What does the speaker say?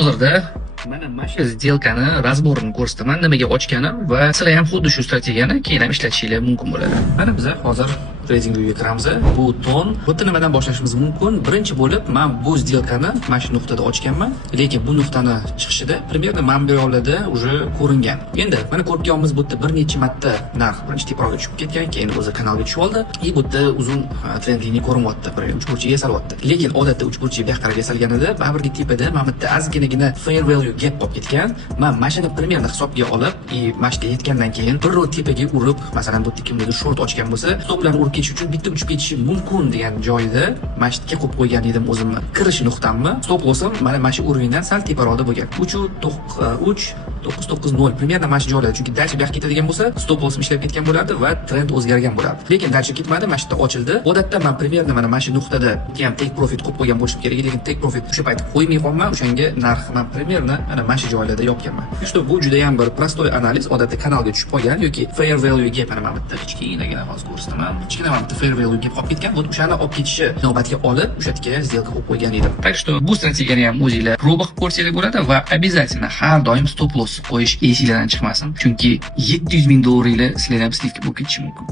Hozirda mana shu сделкani razborini ko'rsataman, nimaga ochganim va sizlar ham xuddi shu strategiyani keyin ham ishlatishingiz mumkin bo'ladi. Mana biz hozir trading viewga kiramiz. Bu ton. Bu yerda nimadan boshlashimiz mumkin? Birinchi bo'lib, men bu сделкani mana shu nuqtada ochganman, lekin bu nuqtani chiqishida примерно mana bu yo'lda уже ko'ringan. Endi mana ko'rib turganimiz bu yerda bir necha marta narx birinchi teparoqqa tushib ketgan, keyin o'zi kanalga tushib oldi. Bu yerda uzun trend liniya ko'rinyapti, bir uchburchak yasalyapti. Lekin odatda uchburchak bu yoqqa qarab yasalganida, baribir tepada mana bu yerda ozginagina fair value gap bo'lib ketgan. Men mashina примерно hisobga olib, mana shu yetgandan keyin bir rol tepaga urib, masalan bu yerda kimnidir short ochgan bo'lsa, stoplarni urib ketish uchun bitta uchib ketishi mumkin degan joyda mana shu yerga qo'yib qo'ygan edim o'zimni. Kirish nuqtamni stop loss'im mana shu urovingdan sal teparoqda bo'lgan. 3.990 примерно mana shu joyda. Chunki dalcha bu yoqqa ketadigan bo'lsa, stop loss'im ishlab ketgan bo'lardi va trend o'zgargan bo'lardi. Lekin dalcha ketmadi, mana shu yerda ochildi. Odatda men примерно mana shu nuqtada ham take profit qo'yib qo'ygan bo'lishim kerak, lekin take profit o'sha payt qo'ymay qolman. O'shanga narx men примерно mana shu joylarda yopganman. Что bu juda ham bir prostoy analiz, odatda kanalga tushib qolgan yoki fair value gap mana bu yerda kichkinagina hozir ko'rsataman. Kichkina mana bu fair value gap qolib ketgan, bu o'shani olib ketishi navbatga olib, o'sha yerga сделка qo'yib qo'ygan edim. Так что bu strategiyani ham o'zingizlar proba qilib ko'rsanglar bo'ladi va обязательно har doim stop loss qo'yish esingizdan chiqmasin, chunki $700 ming sizlar ham slivka bo'lib ketishi mumkin.